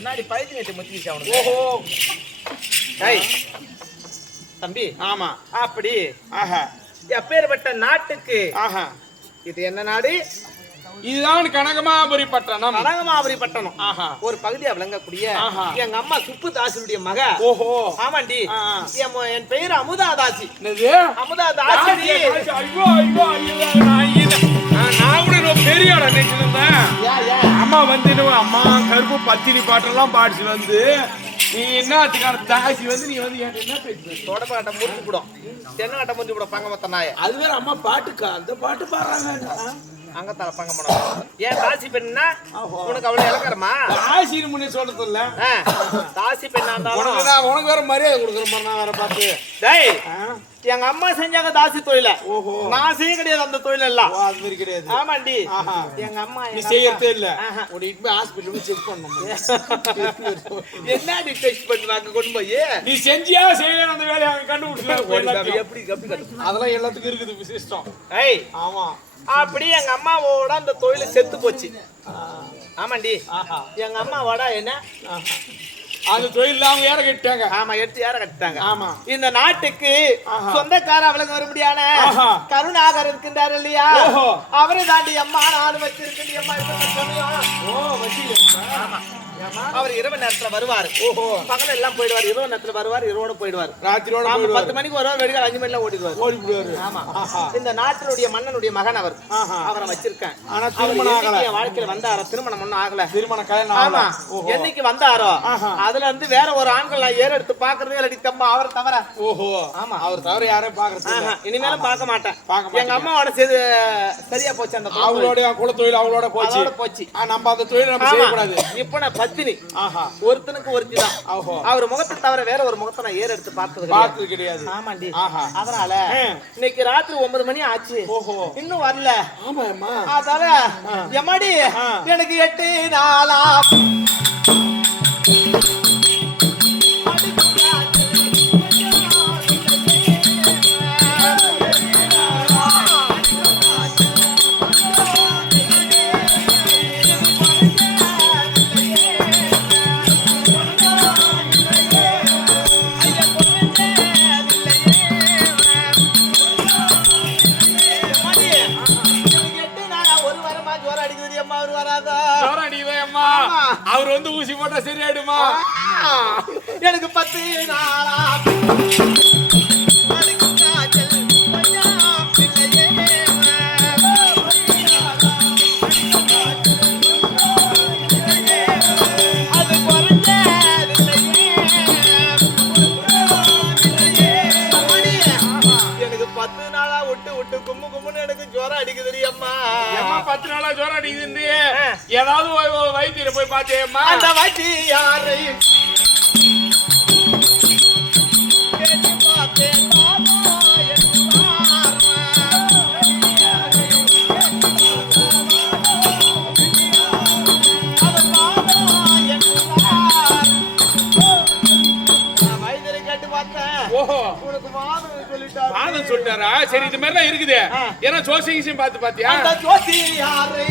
என்னடி பைத்தி நேத்து முத்திச்சு அவனுக்கு. ஓஹோ டேய் தம்பி. ஆமா அப்படி ஆஹா எப்பேற்பட்ட நாட்டுக்கு ஆஹா இது என்ன நாடு? இதுதான் கனகமாபுரி பட்டணம். கனகமாபுரி பட்டணம். ஆஹா ஒரு பகுதியா விளங்கக்கூடிய எங்க அம்மா சுப்பு தாசியுடைய மக. ஓஹோ ஆமாண்டி. என் பெயர் அமுதா தாசி. என்னது அமுதா தாசி? ஐயோ ஐயோ ஐயோ நான் கூட ரொம்ப பெரிய ஆளா நினைச்சிருந்தேன். அம்மா வந்து அம்மா கருப்பு பத்தினி பாட்டெல்லாம் பாடிச்சு வந்து நீ என்ன அதுக்கான தாசி வந்து நீ வந்து என்ன பேசுற? தொடப்ப கட்ட முடிச்சு போடும், தென்னை கட்ட முடிச்சு போடும். பங்க மத்த நாய அது வேற அம்மா பாட்டுக்கா அந்த பாட்டு பாடுறாங்க. அங்க தர பங்க மடம். ஏன் தாசி பெண்ணா உனக்கு அவ்வளவு இலக்கறமா? தாசின்னு முன்னே சொல்றது இல்ல. தாசி பெண்ணா இருந்தாலும் உனக்கு வேற மரியாதை கொடுக்குற மாதிரி நான் வேற பார்த்து. டேய் எங்க அம்மா செஞ்சாங்க தாசி தொழில. ஓஹோ நான் செய்ய கிடையாது அந்த தொழில் எல்லாம். அது மாதிரி கிடையாது. ஆமாண்டி. எங்க அம்மா நீ செய்யறதே இல்ல. உன்னை போய் ஹாஸ்பிட்டல் செக் பண்ணணும். என்னடி டெஸ்ட் பண்றாங்க கொண்டு போய்? நீ செஞ்சியா செய்யல அந்த வேலையை அவங்க கண்டுபிடிச்சாங்க. எப்படி அதெல்லாம் எல்லாத்துக்கும் இருக்குது விசேஷம். ஏய் ஆமா அப்படி எங்க அம்மாவோட அந்த தொழில் செத்து போச்சு. ஆமாண்டி. எங்க அம்மாவோட என்ன அந்த தொழில் அவங்க ஏற கட்டிட்டாங்க. ஆமா எடுத்து ஏற கட்டிட்டாங்க. ஆமா இந்த நாட்டுக்கு சொந்தக்கார அவளுக்கு வரும்படியான கருணாகர் இருக்கின்றார் இல்லையா? அவரை தாண்டி அம்மா நானும் வச்சிருக்கேன். அவர் இரவு நேரத்துல வருவார். ஓஹோ பகல் எல்லாம் போயிடுவார். இரவு நேரத்துல வருவார், இரவோட போயிடுவார். ராத்திரியோட 10 மணிக்கு வருவார், வெடிகால் 5 மணில ஓடிடுவார். ஆமா இந்த நாட்டினுடைய மன்னனுடைய மகன் அவர். அவரை வச்சிருக்கேன். ஆனா திருமணம் ஆகல. வாழ்க்கையில வந்தாரோ திருமணம் ஒண்ணும் ஆகல. திருமணம் கல்யாணம் ஆகல. என்னைக்கு வந்தாரோ அதுல இருந்து வேற ஒரு ஆண்கள் நான் ஏற எடுத்து பாக்குறதே இல்லடி தம்பா அவர் தவிர. ஓஹோ ஆமா அவர் தவிர யாரையும் பாக்குறது இனிமேலும் பார்க்க மாட்டேன். எங்க அம்மாவோட சரியா போச்சு. அந்த அவளோட குல தொழில் அவளோட போச்சு. நம்ம அந்த தொழில் நம்ம செய்ய கூடாது. இப்ப நான் பத்தினி. ஒருத்தனுக்கு ஒருத்தி தான். அவர் முகத்தை தவிர வேற ஒரு முகத்தை நான் ஏற எடுத்து பார்த்தது கிடையாது. ஆமாண்டி. அதனால இன்னைக்கு ராத்திரி 9 மணி ஆச்சு. இன்னும் வரல. ஆமாம்மா அதால எம்மாடி எனக்கு 8 நாளா அவர் வந்து ஊசி போட்டா சரியாயிடுமா? எனக்கு 10 நாளா ஏதாவது வைத்தியரை போய் பார்த்தேம்மா. அந்த வைத்தியாரை கேட்டு பார்த்தேன். ஓஹோ உனக்கு வாதம் சொல்லிட்டாரா? சரி இது மாதிரி தான் இருக்குது. ஏன்னா ஜோசியம் பார்த்து பாத்தியா? அந்த ஜோசியாரை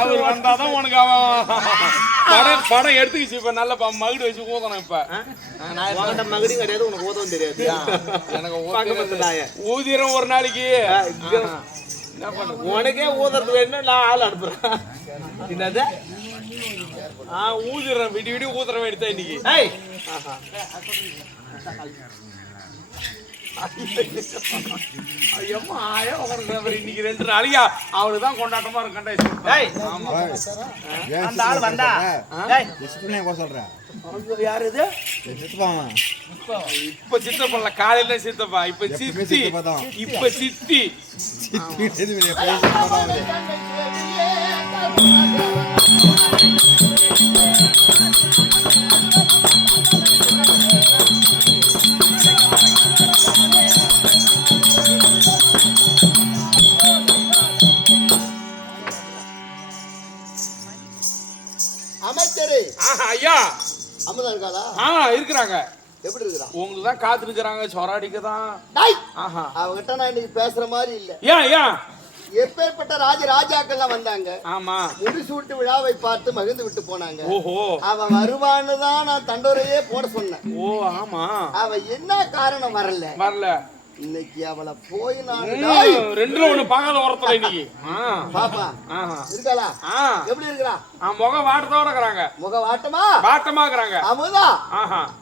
அவர் வந்தாதான் உனக்கு அவன் படம் எடுத்துக்கிச்சு. இப்ப நல்ல மகுடி வச்சு ஊதணும். இப்ப மகுடி கிடையாது, உனக்கு ஊதவும் தெரியாது. எனக்கு ஊதிரம் ஒரு நாளைக்கு என்ன பண்ண உனக்கே ஊதுறது வேணும். நான் ஆள் அனுப்புறேன். என்னது ஊதிரம் விடி விடி ஊதுற வேண்டியதான் இன்னைக்கு. இன்னைக்கு 2 நாளைக்கு அவனுக்கு தான் கொண்டாட்டமா இருக்கும். அந்த ஆள் வந்தா சொல்றேன். யாரு இது? இப்ப சித்தப்பா காலையில சித்தப்பா. இப்ப சித்தி. இப்ப சித்தி. டாக்டரு ஐயா அம்மதான் இருக்காளா? இருக்கிறாங்க. எப்படி இருக்கிறா? உங்களுக்கு தான் காத்துருக்காங்க சொராடிக்க தான். அவகிட்ட நான் இன்னைக்கு பேசுற மாதிரி இல்ல. ஏன் எப்பேற்பட்ட ராஜாக்கள்லாம் வந்தாங்க. ஆமா, முடிசூட்டு விழாவை பார்த்து மகிழ்ந்து விட்டு போனாங்க. ஓஹோ, அவன் வருவான்னு தான் நான் தண்டோரையே போட சொன்னேன். ஓ ஆமா, அவ என்ன காரணம் வரல. இன்னைக்கு அவளை போய் நான் ரெண்டுல ஒண்ணு பார்க்காத ஒருத்தர் இன்னைக்கு பாப்பா இருக்காளா? எப்படி இருக்கிறா? முக வாட்டத்தோட இருக்கிறாங்க. முக வாட்டமா இருக்கிறாங்க. அமுதா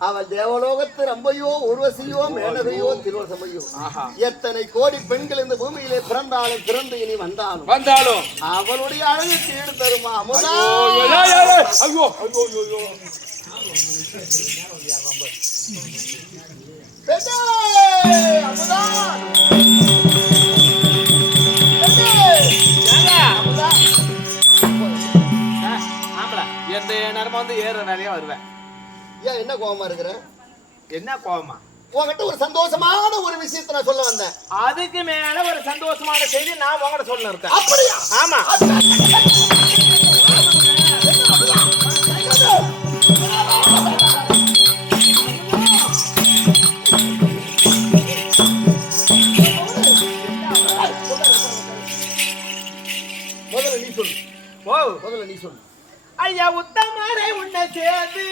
அவள் தேவலோகத்து ரம்பையோ உருவசியோ மேனகையோ திருவசமையோ எத்தனை கோடி பெண்கள் இந்த பூமியிலே பிறந்தாலும் பிறந்து இனி வந்தாலும் அவளுடைய அழகு தீடு தருமா? அமுதா ஐயோ அமுதா எந்த நேரமா வந்து ஏற நிறைய வருவேன். ஏன் என்ன கோபமா இருக்கிற? என்ன கோபமா? உங்ககிட்ட ஒரு சந்தோஷமான ஒரு விஷயத்தை நான் சொல்ல வந்தேன். அதுக்கு மேல ஒரு சந்தோஷமான செய்தி நான் உங்ககிட்ட சொல்ல இருக்கேன். அப்படியா? ஆமா. முதல்ல நீ சொல்லு. ஐயா உத்தமரை உன்னை சேர்த்து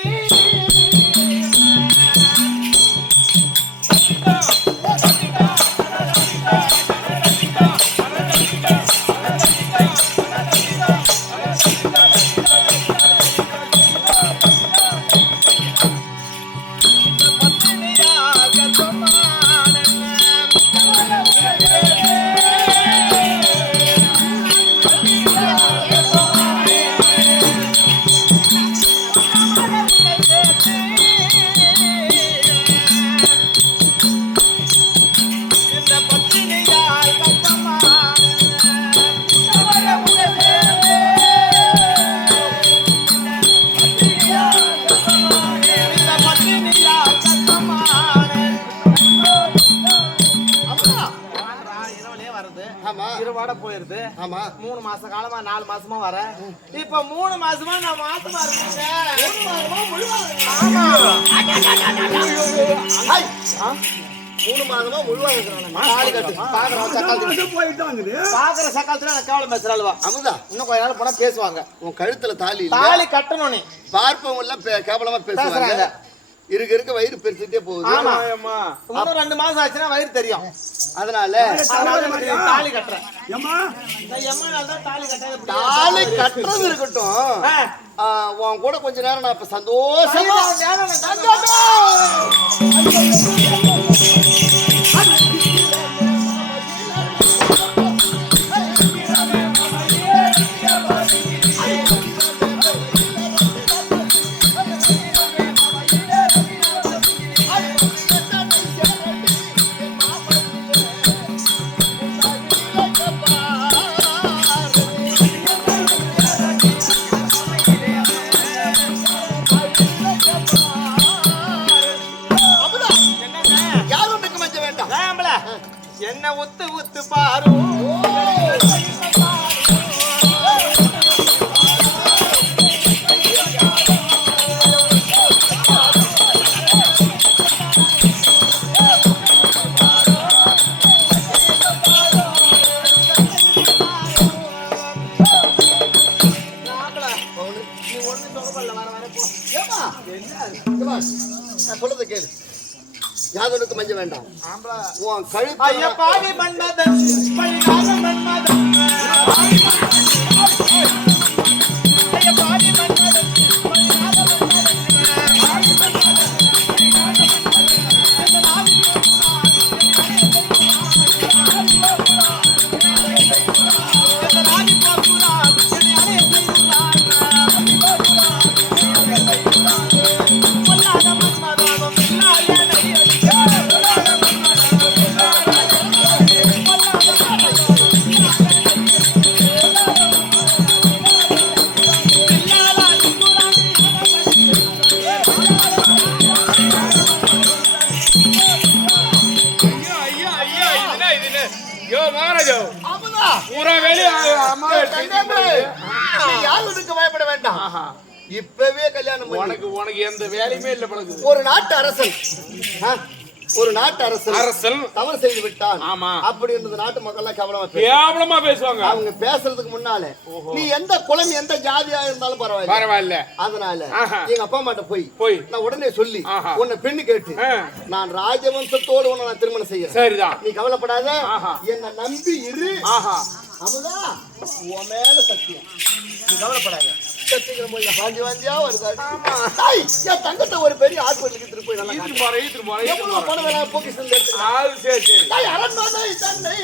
போயிருது. 3 மாச காலமா 4 மாசமா வர. இப்ப 3 மாசமா நான் மாசமா இருக்கேன். 3 மாசமா முழுவா. தாலி கட்டு. பாக்குற சக்காலத்துல நான் கேவலம் பேசுறாளுவா. அமுதா இன்னும் கொஞ்ச நாள் போனா பேசுவாங்க. உன் கழுத்துல தாலி கட்டணும். நீ பார்ப்பவங்க எல்லாம் கேவலமா பேசுறாங்க. இருக்க வயிறு பெருசுட்டே போகுது. இன்னும் 2 மாசம் ஆச்சுன்னா வயிறு தெரியும். அதனால தாலி கட்டுறேன். தாலி கட்டுறது இருக்கட்டும். உன் கூட கொஞ்ச நேரம் நான் இப்ப சந்தோஷமா என்ன உத்து பாரு. சொல்றது கேளு. யாதனுக்கு மஞ்ச வேண்டாம். உன் கழுத்து பாவி மன்மதன் பழியாத மன்மதன் பாவி மன்மதன் பழியாத பயப்பட வேண்டாம். இப்பவே கல்யாணம் பண்ணி உனக்கு எந்த வேலையுமே இல்ல பழகுது. ஒரு நாட்டு அரசன் ஒரு நாட்டு அரசன் தவறு செய்து விட்டான். ஆமா. அப்படி இருந்த நாட்டு மக்கள் எல்லாம் கேவலமா பேசுவாங்க. அவங்க பேசுறதுக்கு முன்னால நீ எந்த குலம் எந்த ஜாதியா இருந்தாலும் பரவாயில்ல. அதனால எங்க அப்பா அம்மாட்ட போய் நான் உடனே சொல்லி உன்னை பெண்ணு கேட்டு நான் ராஜவம்சத்தோடு உன்னை நான் திருமணம் செய்யறேன். சரிதான். நீ கவலைப்படாத, என்ன நம்பி இரு. அமுதா உன் மேல சத்தியம், நீ கவலைப்படாத. தங்கத்தை ஒரு பெரிய ஹாஸ்பிட்டலுக்கு திருப்பி போய் நல்லா பணம் வேணா பொக்கிஷன் அரண்மனை தன்னை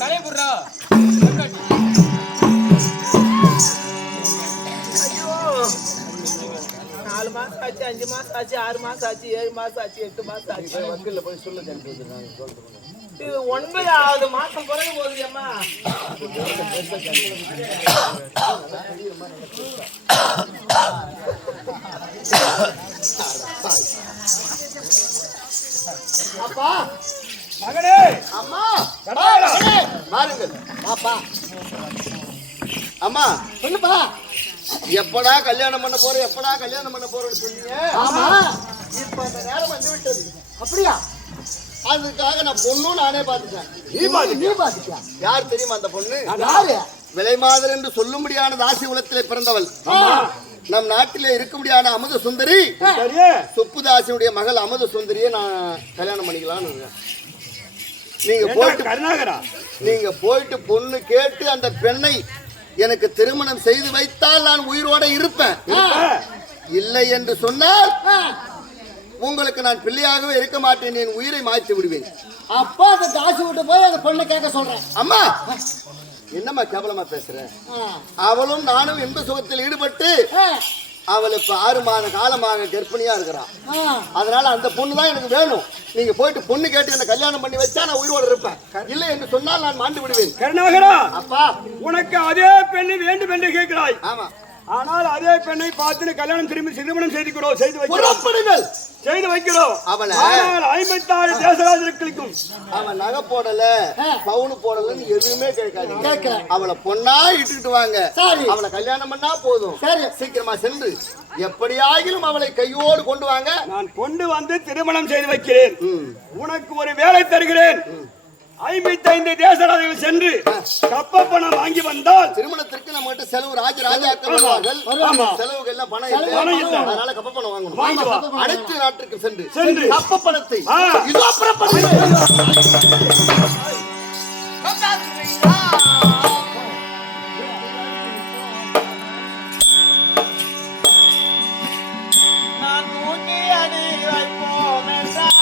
கலைபுர்ரா 4 மாசம் ஆச்சு, 5 மாசம் ஆச்சு, 6 மாசம் ஆச்சு, 7 மாசம் ஆச்சு, 8 மாசம் ஆச்சு. வக்கீல்ல போய் சொல்ல இது 9வது மாசம் பிறகு போகுது அம்மா. அப்பா மகனே, அம்மா பாருங்கள். பாப்பா அம்மா சொல்லுப்பா, எப்படா கல்யாணம் பண்ண போறேன்னு சொன்னீங்க. ஆமா, இப்ப அந்த நேரம் வந்து விட்டது. அப்படியா? அதுக்காக நான் பொண்ணும் நானே பாத்துட்டேன். நீ பாத்துட்டியா? யார் தெரியுமா அந்த பொண்ணு? யாரு? விலைமாதர் என்று சொல்லும்படியான தாசி குலத்திலே பிறந்தவள். நம் நாட்டிலே இருக்க முடியாத அமுத சுந்தரி, சுப்புதாசியுடைய மகள் அமுத சுந்தரியை நான் கல்யாணம் பண்ணிக்கலாம்னு இருக்கேன். நீங்க போயிட்டு பொண்ணு கேட்டு அந்த பெண்ணை எனக்கு திருமணம் செய்து வைத்தால் நான் உயிரோட இருப்பேன். இல்லை என்று சொன்னால் உங்களுக்கு நான் பிள்ளையாகவே இருக்க மாட்டேன், என் உயிரை மாற்றி விடுவேன். அப்பா அந்த தாசி விட்டு போய் அந்த பொண்ணை கேட்க சொல்றேன். அம்மா என்னம்மா கேவலமா பேசுற? அவளும் நானும் இன்ப சுகத்தில் ஈடுபட்டு அவள் இப்ப 6 மாத காலமாக கர்ப்பிணியா இருக்கிறான். அதனால அந்த பொண்ணு தான் எனக்கு வேணும். நீங்க போயிட்டு பொண்ணு கேட்டு என்ன கல்யாணம் பண்ணி வச்சா நான் உயிரோடு இருப்பேன். இல்லை என்று சொன்னால் நான் மாண்டு விடுவேன். கருணாகரா, அப்பா உனக்கு அதே பெண்ணை வேண்டும் என்று கேட்கிறாய். ஆமா, ஆனால் அதே பெண்ணை பார்த்து கல்யாணம் திருமணம் செய்து வைக்கிறோம். அவளை 56 தேசராஜர்களுக்கும் அவன் நகை போடல, பவுனு போடலன்னு எதுவுமே கேட்காது. அவளை பொண்ணா இட்டுக்கிட்டு வாங்க, அவளை கல்யாணம் பண்ணா போதும். சீக்கிரமா சென்று எப்படியாகிலும் அவளை கையோடு கொண்டு வாங்க. நான் கொண்டு வந்து திருமணம் செய்து வைக்கிறேன். உனக்கு ஒரு வேலை தருகிறேன். 55 தேசராஜர்கள் சென்று கப்ப பணம் வாங்கி வந்தால் திருமணத்திற்கு நம்ம கிட்ட செலவு ராஜாக்கள் செலவுக்கு எல்லாம் பணம் இல்லை. அதனால கப்ப பணம் வாங்கணும். அனைத்து நாட்டுக்கு சென்று கப்ப பணத்தை இதோ நான் தூக்கி அடி வைப்போம் என்றால்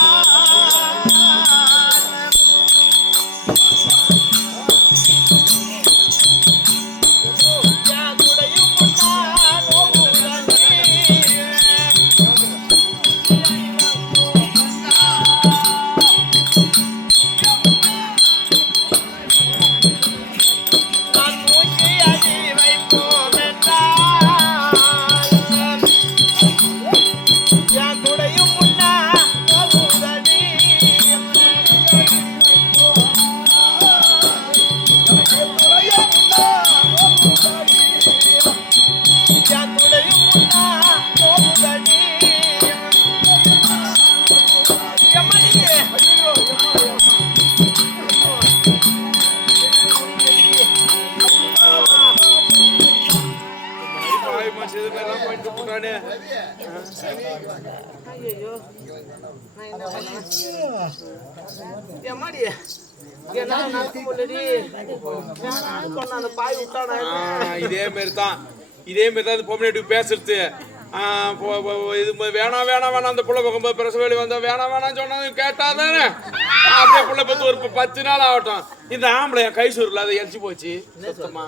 இதே மாதிரிதான் பொம்மையாட்டி பேசுறது. இது வேணாம் அந்த புள்ள பக்கம் பிரசவ வேலை வந்தா வேணாம் சொன்னாங்க கேட்டாதானே அப்படியே புள்ள பத்து ஒரு 10 நாள் ஆகட்டும். இந்த ஆம்பளை கை சூரில் அதை எரிச்சு போச்சு சுத்தமா.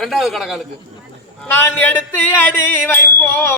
2வது கடகாலுக்கு நான் எடுத்து அடி வைப்போம்.